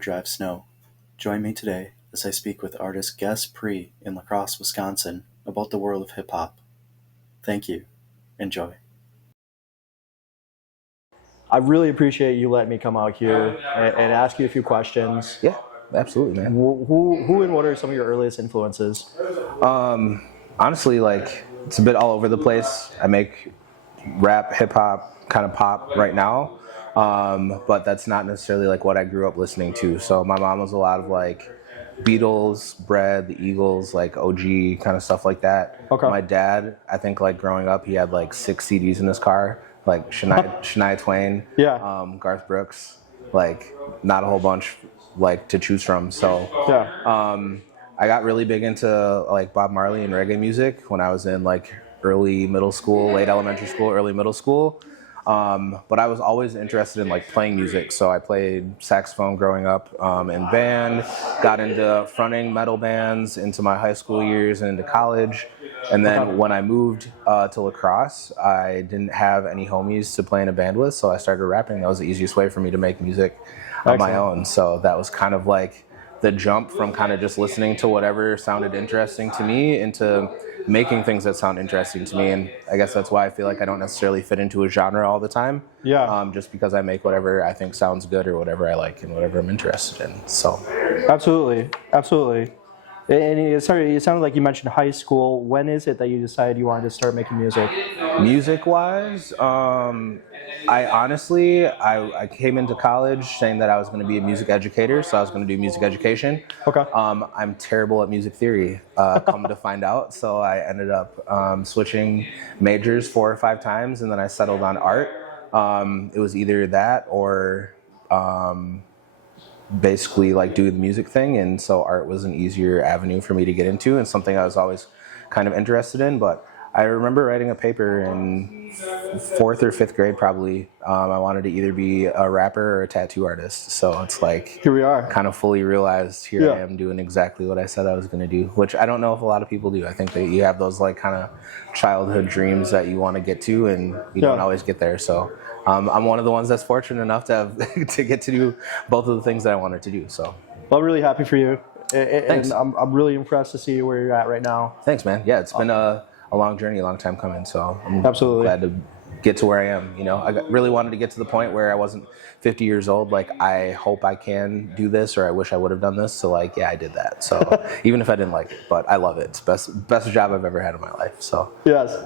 Drive Snow. Join me today as I speak with artist Gus Pre in La Crosse, Wisconsin, about the world of hip hop. Thank you. Enjoy. I really appreciate you letting me come out here and ask you a few questions. Yeah, absolutely, man. Who and what are some of your earliest influences? Honestly, like, it's a bit all over the place. I make rap, hip hop, kind of pop right now, but that's not necessarily like what I grew up listening to. So my mom was a lot of like Beatles, Bread, the Eagles, like OG kind of stuff like that. Okay. My dad, I think like growing up, he had like 6 CDs in his car, like Shania Twain, Yeah. Garth Brooks, like not a whole bunch like to choose from. So Yeah. I got really big into like Bob Marley and reggae music when I was in like early middle school, late elementary school, early middle school. But I was always interested in like playing music. So I played saxophone growing up in band, got into fronting metal bands into my high school years and into college. And then when I moved to La Crosse, I didn't have any homies to play in a band with. So I started rapping. That was the easiest way for me to make music on my own. So that was kind of like the jump from kind of just listening to whatever sounded interesting to me into making things that sound interesting to me. And I guess that's why I feel like I don't necessarily fit into a genre all the time. Yeah. Just because I make whatever I think sounds good or whatever I like and whatever I'm interested in. So Absolutely. And it sounded like you mentioned high school. When is it that you decided you wanted to start making music? music-wise, I honestly, I came into college saying that I was going to be a music educator, so I was going to do music education. Okay. I'm terrible at music theory, come to find out, so I ended up switching majors 4 or 5 times, and then I settled on art. It was either that or basically like do the music thing, and so art was an easier avenue for me to get into and something I was always kind of interested in. But I remember writing a paper in 4th or 5th grade probably. I wanted to either be a rapper or a tattoo artist, so it's like Here we are. kind of fully realized I am doing exactly what I said I was going to do, which I don't know if a lot of people do. I think that you have those like kind of childhood dreams that you want to get to and you don't always get there. So I'm one of the ones that's fortunate enough to have to get to do both of the things that I wanted to do. So Well, I'm really happy for you. Thanks. And I'm really impressed to see where you're at right now. Thanks, man. Yeah, it's been a long journey, a long time coming. So I'm Absolutely. glad to get to where I am. You know, really wanted to get to the point where I wasn't 50 years old. Like, I hope I can do this, or I wish I would have done this. So like, yeah, I did that. So even if I didn't like it, but I love it. It's best job I've ever had in my life. So Yes.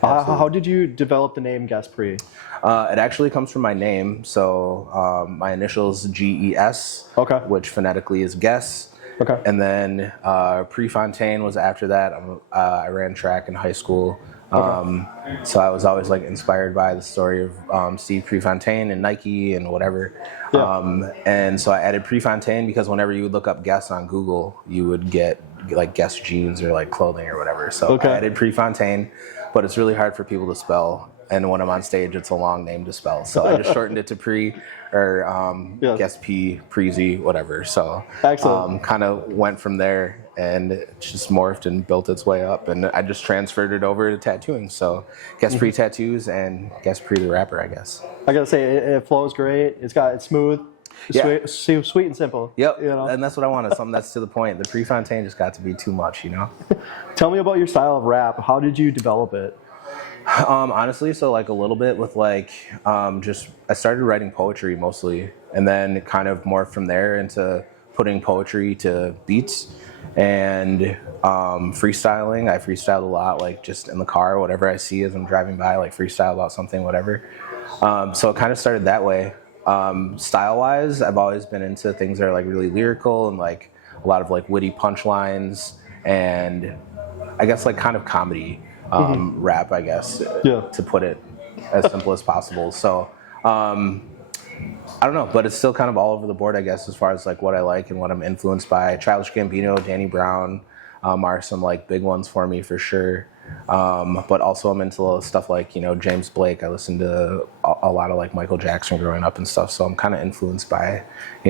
How did you develop the name Gus Pre? it actually comes from my name. So my initials GES, Okay. which phonetically is guess. Okay. And then Prefontaine was after that. I ran track in high school. So I was always like inspired by the story of Steve Prefontaine and Nike and whatever. Yeah. And so I added Prefontaine because whenever you would look up Guess on Google, you would get like Guess jeans or like clothing or whatever. So I added Prefontaine, but it's really hard for people to spell. And when I'm on stage, it's a long name to spell. So I just shortened it to Pre or Guess P, Preezy, whatever. So Excellent. kind of went from there and it just morphed and built its way up. And I just transferred it over to tattooing. So Guess Pre Tattoos and Guess Pre the Rapper, I guess. I gotta say, it flows great. It's smooth, sweet and simple. Yep, You know? and that's what I wanted, something that's to the point. The Prefontaine just got to be too much, you know? Tell me about your style of rap. How did you develop it? Honestly, so like a little bit with like just I started writing poetry mostly, and then kind of morphed from there into putting poetry to beats and freestyling. I freestyled a lot, like just in the car, whatever I see as I'm driving by, like freestyle about something, whatever. So it kind of started that way. Style-wise, I've always been into things that are like really lyrical and like a lot of like witty punchlines and I guess like kind of comedy. Rap, I guess, to put it as simple as possible. So, I don't know, but it's still kind of all over the board, I guess, as far as like what I like and what I'm influenced by. Childish Gambino, Danny Brown are some like big ones for me for sure. But also I'm into stuff like, James Blake. I listened to a lot of like Michael Jackson growing up and stuff. So I'm kind of influenced by,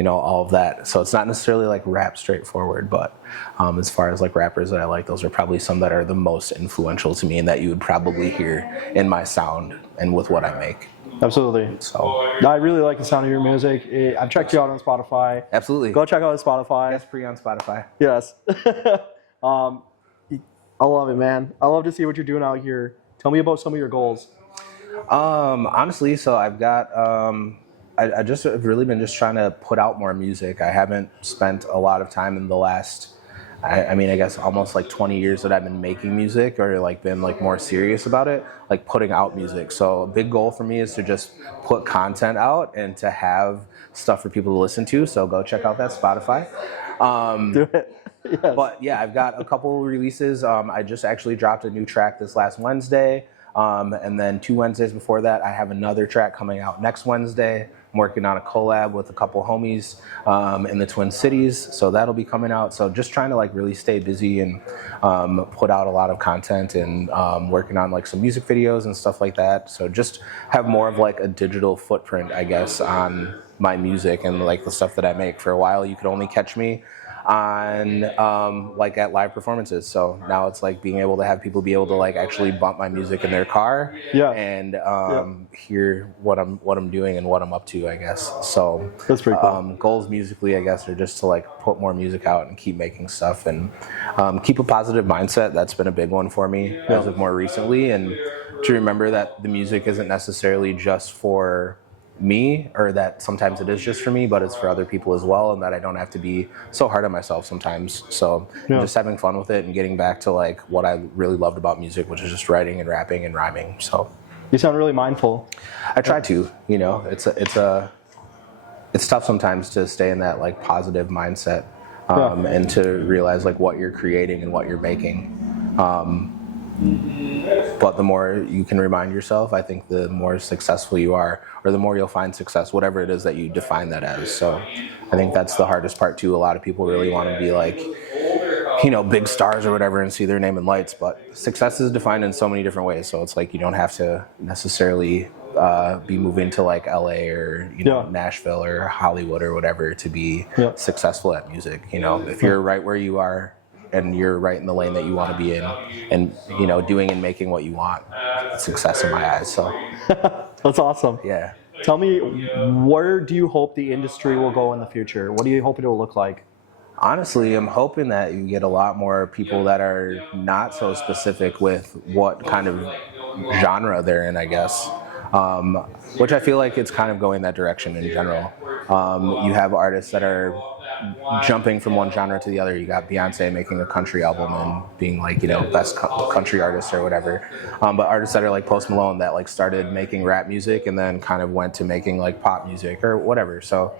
all of that. So it's not necessarily like rap straightforward, but as far as like rappers that I like, those are probably some that are the most influential to me and that you would probably hear in my sound and with what I make. Absolutely. So No, I really like the sound of your music. I've checked you out on Spotify. absolutely. Go check out Spotify. Guest Pre on Spotify. Yes. um, I love it, man. I love to see what you're doing out here. Tell me about some of your goals. Honestly, so I've got I just have really been just trying to put out more music. I haven't spent a lot of time in the last I mean, I guess almost like 20 years that I've been making music or like been like more serious about it, like putting out music. So a big goal for me is to just put content out and to have stuff for people to listen to. So go check out that Spotify. Do it. Yes. But yeah, I've got a couple releases. I just actually dropped a new track this last Wednesday. And then 2 Wednesdays before that, I have another track coming out next Wednesday. I'm working on a collab with a couple homies in the Twin Cities, so that'll be coming out. So just trying to like really stay busy and put out a lot of content and working on like some music videos and stuff like that. So just have more of like a digital footprint, I guess, on my music and like the stuff that I make. For a while, you could only catch me on like at live performances, so now it's like being able to have people be able to like actually bump my music in their car and hear what I'm doing and what I'm up to, I guess. So that's pretty cool. Goals musically, I guess, are just to like put more music out and keep making stuff and keep a positive mindset. That's been a big one for me as of more recently, and to remember that the music isn't necessarily just for me, or that sometimes it is just for me, but it's for other people as well, and that I don't have to be so hard on myself sometimes. So just having fun with it and getting back to like what I really loved about music, which is just writing and rapping and rhyming. So you sound really mindful. I try to, you know, it's tough sometimes to stay in that like positive mindset and to realize like what you're creating and what you're making. But the more you can remind yourself, I think the more successful you are, or the more you'll find success, whatever it is that you define that as. So I think that's the hardest part too. A lot of people really want to be like, you know, big stars or whatever and see their name in lights, but success is defined in so many different ways. So it's like you don't have to necessarily be moving to like LA or, you know, Nashville or Hollywood or whatever to be successful at music. You know, if you're right where you are, and you're right in the lane that you want to be in, and you know, doing and making what you want, success in my eyes. So that's awesome. Yeah. Tell me, where do you hope the industry will go in the future? What do you hope it will look like? Honestly, I'm hoping that you get a lot more people that are not so specific with what kind of genre they're in, I guess. Which I feel like it's kind of going that direction in general. You have artists that are jumping from one genre to the other. You got Beyonce making a country album and being like, you know, best country artist or whatever. But artists that are like Post Malone that like started making rap music and then kind of went to making like pop music or whatever. So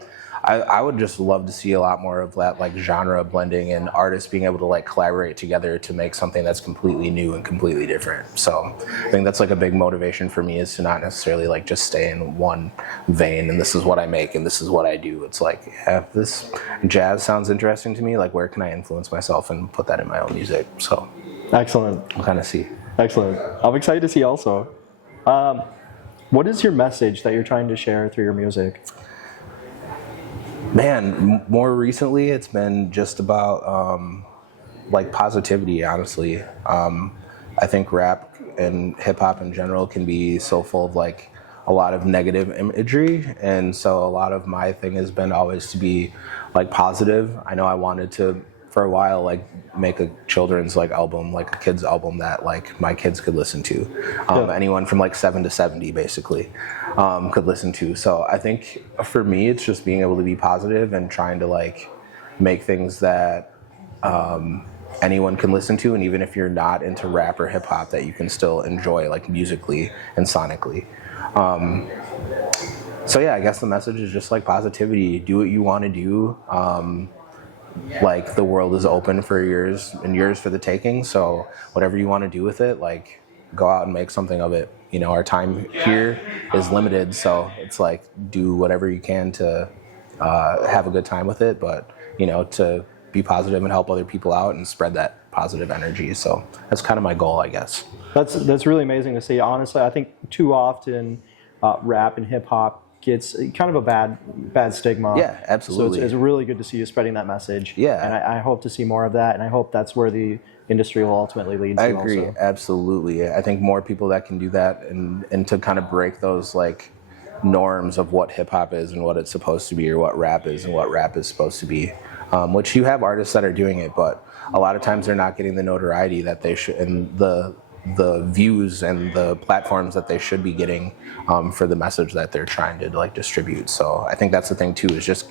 I would just love to see a lot more of that like genre blending and artists being able to like collaborate together to make something that's completely new and completely different. So I think that's like a big motivation for me, is to not necessarily like just stay in one vein and this is what I make and this is what I do. It's like, yeah, if this jazz sounds interesting to me, like where can I influence myself and put that in my own music? So excellent. We'll kind of see. Excellent. I'm excited to see also. What is your message that you're trying to share through your music? Man, more recently it's been just about like positivity, honestly. I think rap and hip hop in general can be so full of like a lot of negative imagery, and so a lot of my thing has been always to be like positive. I know I wanted to, for a while, like make a children's like album, like a kids album that like my kids could listen to. Anyone from like 7 to 70 basically could listen to. So I think for me, it's just being able to be positive and trying to like make things that anyone can listen to, and even if you're not into rap or hip hop, that you can still enjoy like musically and sonically. So yeah, I guess the message is just like positivity. Do what you want to do. Like the world is open for yours and yours for the taking. So whatever you want to do with it, like go out and make something of it. You know, our time here is limited, so it's like do whatever you can to have a good time with it, but you know, to be positive and help other people out and spread that positive energy. So that's kind of my goal, I guess. That's really amazing to see. Honestly, I think too often rap and hip hop gets kind of a bad stigma. Yeah, absolutely. So it's really good to see you spreading that message. Yeah. And I hope to see more of that, and I hope that's where the industry will ultimately lead to. I agree, also. absolutely. I think more people that can do that and to kind of break those like norms of what hip hop is and what it's supposed to be, or what rap is and what rap is supposed to be. Which you have artists that are doing it, but a lot of times they're not getting the notoriety that they should, and the views and the platforms that they should be getting for the message that they're trying to like distribute. So I think that's the thing too, is just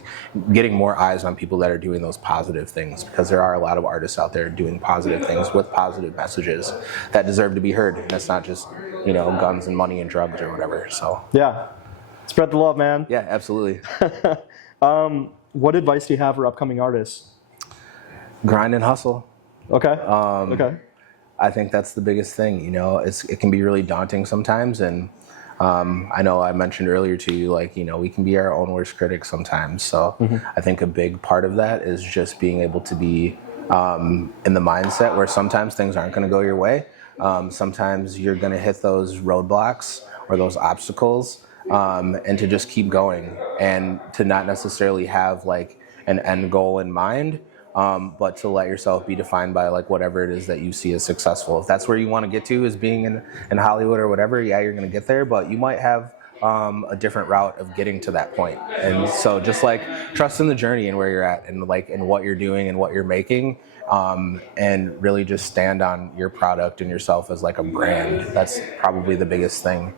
getting more eyes on people that are doing those positive things, because there are a lot of artists out there doing positive things with positive messages that deserve to be heard, and it's not just, you know, guns and money and drugs or whatever. So Yeah. Spread the love, man. yeah, absolutely. What advice do you have for upcoming artists? Grind and hustle. Okay. Okay. I think that's the biggest thing. You know, it can be really daunting sometimes, and I know I mentioned earlier to you, like, you know, we can be our own worst critics sometimes. So I think a big part of that is just being able to be in the mindset where sometimes things aren't going to go your way. Sometimes you're going to hit those roadblocks or those obstacles, and to just keep going, and to not necessarily have like an end goal in mind. But to let yourself be defined by like whatever it is that you see as successful. If that's where you want to get to, is being in Hollywood or whatever, yeah, you're going to get there, but you might have a different route of getting to that point. And so just like trust in the journey and where you're at, and like in what you're doing and what you're making, and really just stand on your product and yourself as like a brand. That's probably the biggest thing.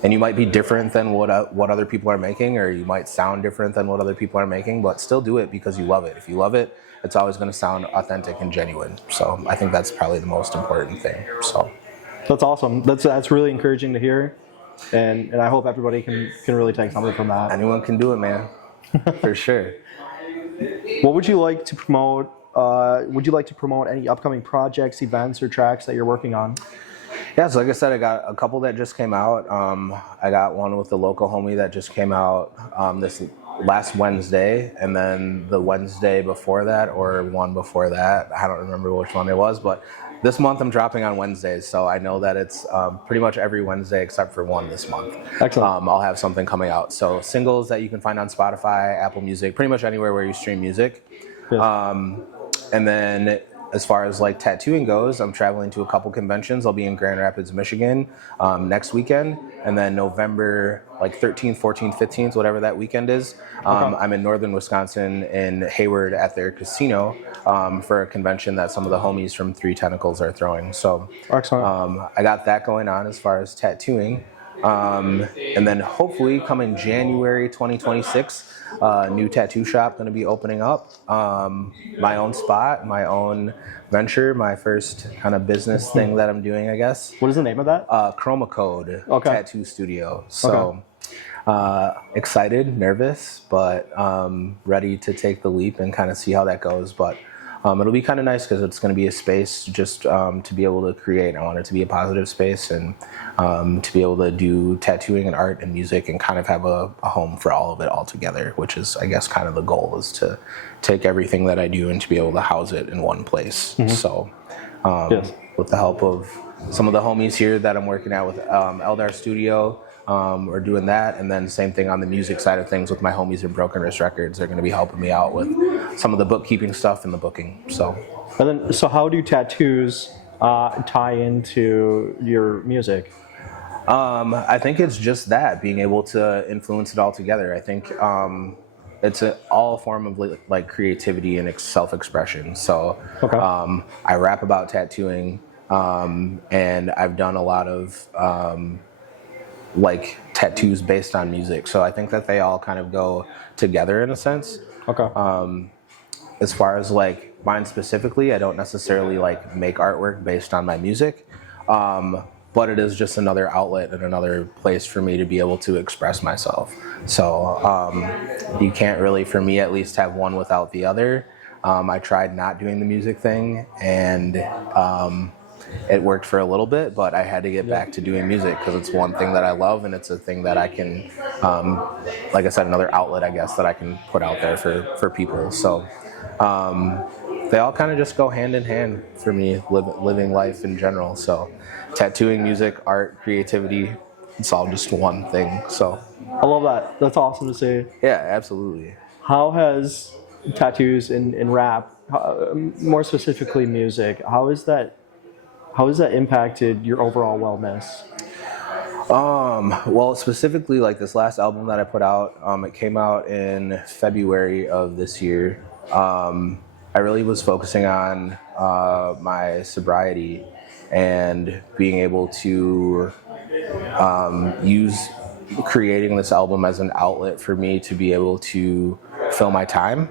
And you might be different than what other people are making, or you might sound different than what other people are making, but still do it because you love it. If you love it, it's always going to sound authentic and genuine. So I think that's probably the most important thing. So That's awesome. That's really encouraging to hear, and I hope everybody can really take something from that. anyone can do it, man, for sure. What would you like to promote? Would you like to promote any upcoming projects, events, or tracks that you're working on? Yeah, so like I said, I got a couple that just came out. I got one with the local homie that just came out this last Wednesday, and then the Wednesday before that, or one before that. I don't remember which one it was, but this month I'm dropping on Wednesdays, so I know that it's pretty much every Wednesday except for one this month. Excellent. I'll have something coming out. So singles that you can find on Spotify, Apple Music, pretty much anywhere where you stream music. Yes. And then as far as like tattooing goes, I'm traveling to a couple conventions. I'll be in Grand Rapids, Michigan next weekend. And then November like 13th, 14th, 15th, whatever that weekend is, I'm in northern Wisconsin in Hayward at their casino for a convention that some of the homies from Three Tentacles are throwing. So Excellent. I got that going on as far as tattooing. And then hopefully coming January 2026, new tattoo shop going to be opening up. My own spot, my own venture, my first kind of business thing that I'm doing, I guess. What is the name of that? Chroma Code Tattoo Studio. So excited, nervous, but ready to take the leap and kind of see how that goes. But it'll be kind of nice because it's going to be a space just to be able to create. I want it to be a positive space, and to be able to do tattooing and art and music and kind of have a home for all of it all together, which is, I guess, kind of the goal, is to take everything that I do and to be able to house it in one place. So Yes. with the help of some of the homies here that I'm working out with, Eldar Studio, we're doing that, and then same thing on the music side of things with my homies in Broken Wrist Records. They're going to be helping me out with some of the bookkeeping stuff and the booking. So how do tattoos tie into your music? I think it's just that, being able to influence it all together. I think it's all a form of like creativity and self-expression. So I rap about tattooing, and I've done a lot of like tattoos based on music. So I think that they all kind of go together in a sense. As far as like mine specifically, I don't necessarily like make artwork based on my music, but it is just another outlet and another place for me to be able to express myself. So you can't really, for me at least, have one without the other. I tried not doing the music thing, and it worked for a little bit, but I had to get back to doing music because it's one thing that I love, and it's a thing that I can, like I said, another outlet, I guess, that I can put out there for people. So they all kind of just go hand in hand for me, living life in general. So tattooing, music, art, creativity, it's all just one thing. So I love that. That's awesome to see. yeah, absolutely. How has tattoos in rap, more specifically music, how has that impacted your overall wellness? Well, specifically, like this last album that I put out, it came out in February of this year. I really was focusing on my sobriety and being able to use creating this album as an outlet for me to be able to fill my time,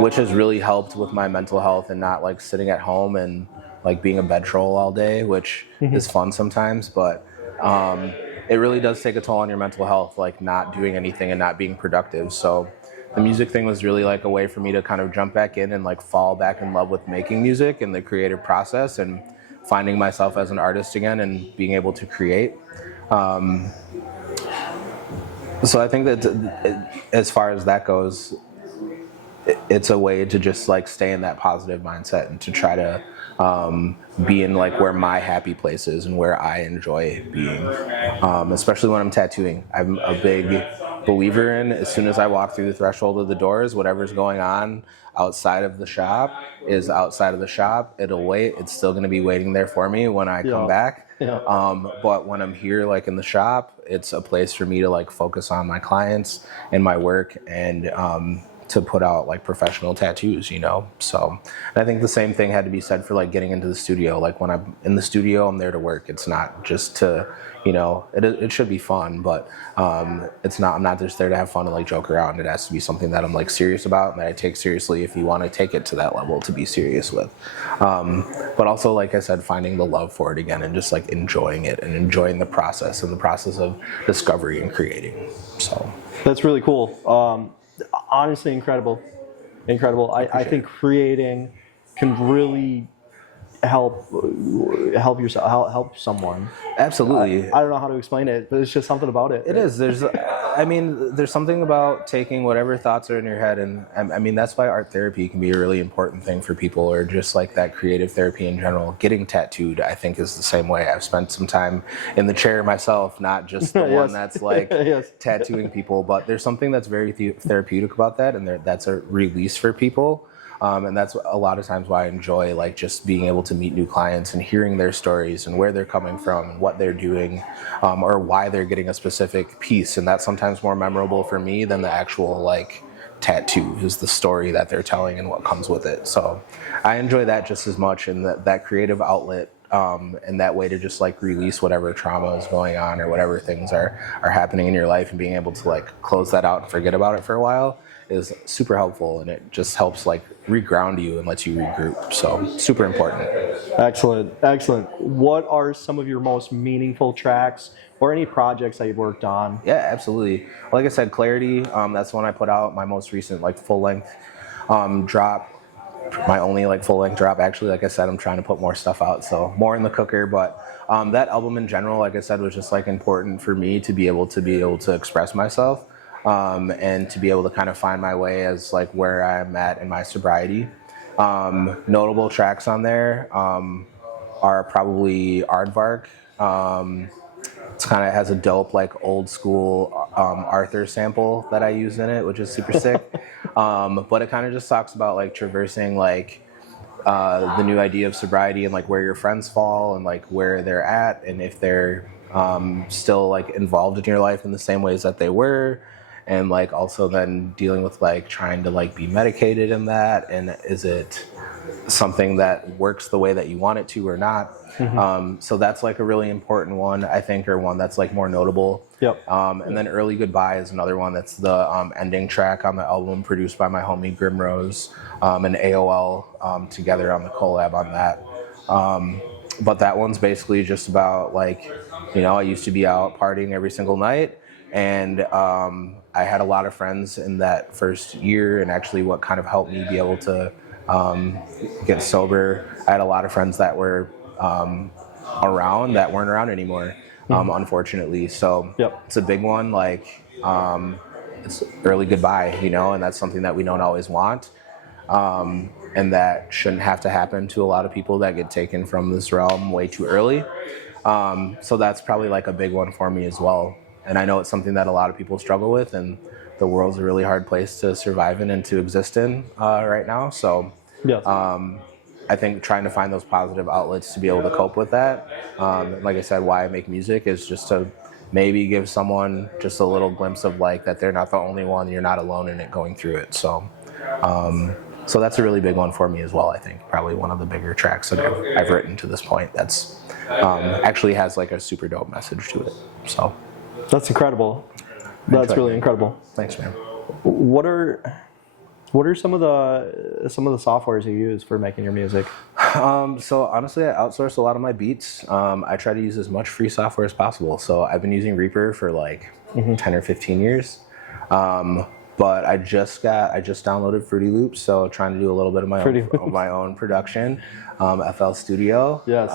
which has really helped with my mental health and not like sitting at home and like being a bed troll all day, which is fun sometimes, but it really does take a toll on your mental health, like not doing anything and not being productive. So the music thing was really like a way for me to kind of jump back in and like fall back in love with making music and the creative process and finding myself as an artist again and being able to create. So I think that as far as that goes, it's a way to just like stay in that positive mindset and to try to be in like where my happy place is and where I enjoy being, especially when I'm tattooing. I'm a big believer in as soon as I walk through the threshold of the doors, whatever's going on outside of the shop is outside of the shop. It'll wait. It's still going to be waiting there for me when I come back. Yeah. But when I'm here, like in the shop, it's a place for me to like focus on my clients and my work and to put out like professional tattoos, you know? So and I think the same thing had to be said for like getting into the studio. Like when I'm in the studio, I'm there to work. It's not just to, you know, it should be fun, but it's not, I'm not just there to have fun and like joke around. It has to be something that I'm like serious about and that I take seriously if you want to take it to that level to be serious with. But also, like I said, finding the love for it again and just like enjoying it and enjoying the process and the process of discovery and creating. So That's really cool. Honestly, incredible. I think creating can really help help someone. absolutely. I don't know how to explain it, but it's just something about it. It is. There's something about taking whatever thoughts are in your head, and I mean, that's why art therapy can be a really important thing for people, or just like that creative therapy in general. Getting tattooed, I think, is the same way. I've spent some time in the chair myself, not just the one that's like tattooing people, but there's something that's very therapeutic about that, and that's a release for people. And that's a lot of times why I enjoy like just being able to meet new clients and hearing their stories and where they're coming from and what they're doing, or why they're getting a specific piece. And that's sometimes more memorable for me than the actual like tattoo is the story that they're telling and what comes with it. So I enjoy that just as much, and that creative outlet, and that way to just like release whatever trauma is going on or whatever things are happening in your life, and being able to like close that out and forget about it for a while is super helpful, and it just helps like reground you and lets you regroup. So super important. Excellent. What are some of your most meaningful tracks or any projects that you've worked on? Yeah, absolutely. Like I said, Clarity, that's the one I put out, my most recent like full-length drop, my only like full-length drop. Actually, like I said, I'm trying to put more stuff out, so more in the cooker. But that album in general, like I said, was just like important for me to be able to express myself. And to be able to kind of find my way as like where I'm at in my sobriety. Notable tracks on there are probably Aardvark. It's kind of has a dope like old school Arthur sample that I use in it, which is super sick. But it kind of just talks about like traversing like the new idea of sobriety and like where your friends fall and like where they're at, and if they're still like involved in your life in the same ways that they were. And like also then dealing with like trying to like be medicated in that, and is it something that works the way that you want it to or not. So that's like a really important one, I think, or one that's like more notable. And then Early Goodbye is another one that's the ending track on the album, produced by my homie Grimrose and AOL together on the collab on that. But that one's basically just about like, you know, I used to be out partying every single night, and I had a lot of friends in that first year, and actually what kind of helped me be able to get sober, I had a lot of friends that were around that weren't around anymore, unfortunately. So it's a big one, like it's early goodbye, you know, and that's something that we don't always want. And that shouldn't have to happen to a lot of people that get taken from this realm way too early. So that's probably like a big one for me as well. And I know it's something that a lot of people struggle with, and the world's a really hard place to survive in and to exist in right now. So I think trying to find those positive outlets to be able to cope with that. Like I said, why I make music is just to maybe give someone just a little glimpse of like that they're not the only one, you're not alone in it going through it. So that's a really big one for me as well. I think probably one of the bigger tracks that I've written to this point. That's actually has like a super dope message to it. So that's incredible. That's really incredible. Thanks, man. What are some of the softwares you use for making your music? So honestly, I outsource a lot of my beats. I try to use as much free software as possible. So I've been using Reaper for like 10 or 15 years. But I just downloaded Fruity Loops, so trying to do a little bit of my own production. FL Studio, yes.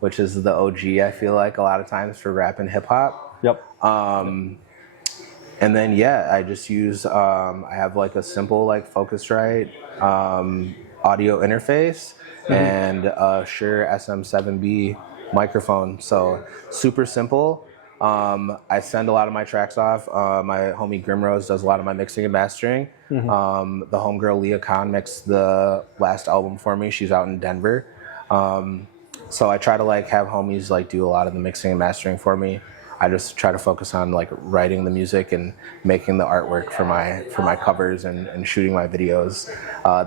Which is the OG. I feel like a lot of times for rap and hip hop. Yep. And then I just use I have like a simple like Focusrite audio interface and a Shure SM7B microphone. So super simple. I send a lot of my tracks off. My homie Grimrose does a lot of my mixing and mastering. The homegirl Leah Khan mixed the last album for me. She's out in Denver. So I try to like have homies like do a lot of the mixing and mastering for me. I just try to focus on like writing the music and making the artwork for my covers and shooting my videos.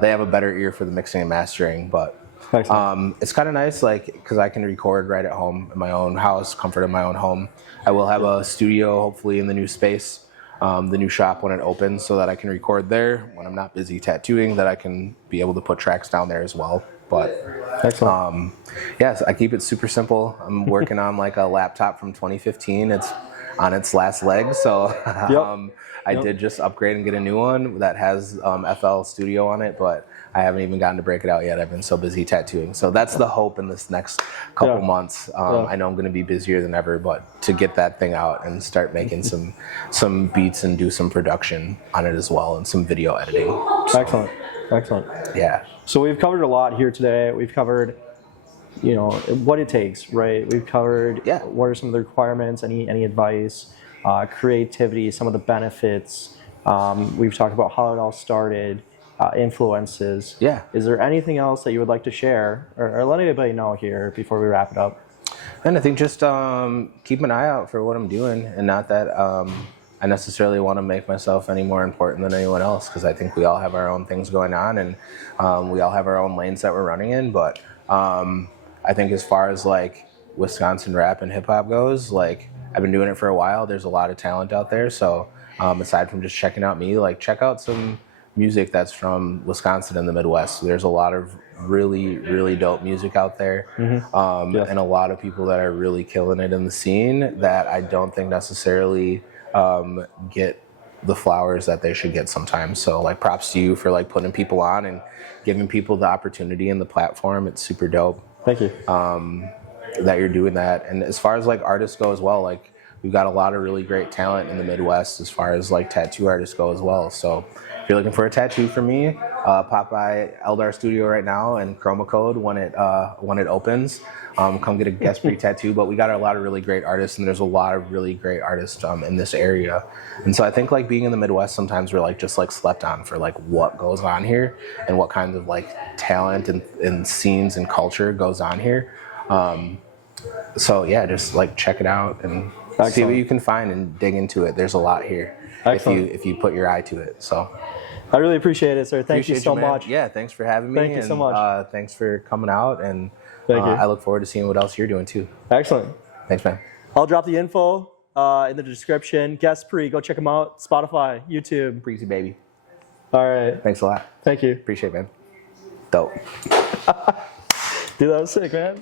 They have a better ear for the mixing and mastering, but it's kind of nice, like, because I can record right at home in my own house, comfort of my own home. I will have a studio, hopefully, in the new space, the new shop when it opens, so that I can record there when I'm not busy tattooing, that I can be able to put tracks down there as well. But yes, I keep it super simple. I'm working on like a laptop from 2015. It's on its last leg, so I did just upgrade and get a new one that has FL Studio on it, but I haven't even gotten to break it out yet. I've been so busy tattooing. So that's the hope in this next couple months. I know I'm going to be busier than ever, but to get that thing out and start making some beats and do some production on it as well and some video editing. So, Excellent. Yeah. So we've covered a lot here today. We've covered, what it takes, right? We've covered what are some of the requirements, any advice, creativity, some of the benefits. We've talked about how it all started, influences. Yeah. Is there anything else that you would like to share or let anybody know here before we wrap it up? And I think just keep an eye out for what I'm doing, and not that I necessarily want to make myself any more important than anyone else, because I think we all have our own things going on, and we all have our own lanes that we're running in. But I think as far as like Wisconsin rap and hip hop goes, like I've been doing it for a while. There's a lot of talent out there. So aside from just checking out me, like check out some music that's from Wisconsin and the Midwest. There's a lot of really, really dope music out there, and a lot of people that are really killing it in the scene that I don't think necessarily get the flowers that they should get sometimes. So like props to you for like putting people on and giving people the opportunity and the platform. It's super dope. Thank you. That you're doing that. And as far as like artists go as well, like we've got a lot of really great talent in the Midwest as far as like tattoo artists go as well. So if you're looking for a tattoo from me, pop by Eldar Studio right now and Chroma Code when it opens. Come get a guest pre-tattoo. But we got a lot of really great artists, and there's a lot of really great artists in this area. And so I think like being in the Midwest, sometimes we're like just like slept on for like what goes on here and what kinds of like talent and scenes and culture goes on here. So yeah, just like check it out and see what you can find and dig into it. There's a lot here if you put your eye to it. So I really appreciate it, sir. Thank you so much. Yeah, thanks for having me. Thank you so much. Thanks for coming out, and Thank you. I look forward to seeing what else you're doing too. Excellent. Thanks, man. I'll drop the info in the description. Guest Pre, go check them out. Spotify, YouTube. Breezy baby. All right. Thanks a lot. Thank you. Appreciate it, man. Dope. Dude, that was sick, man.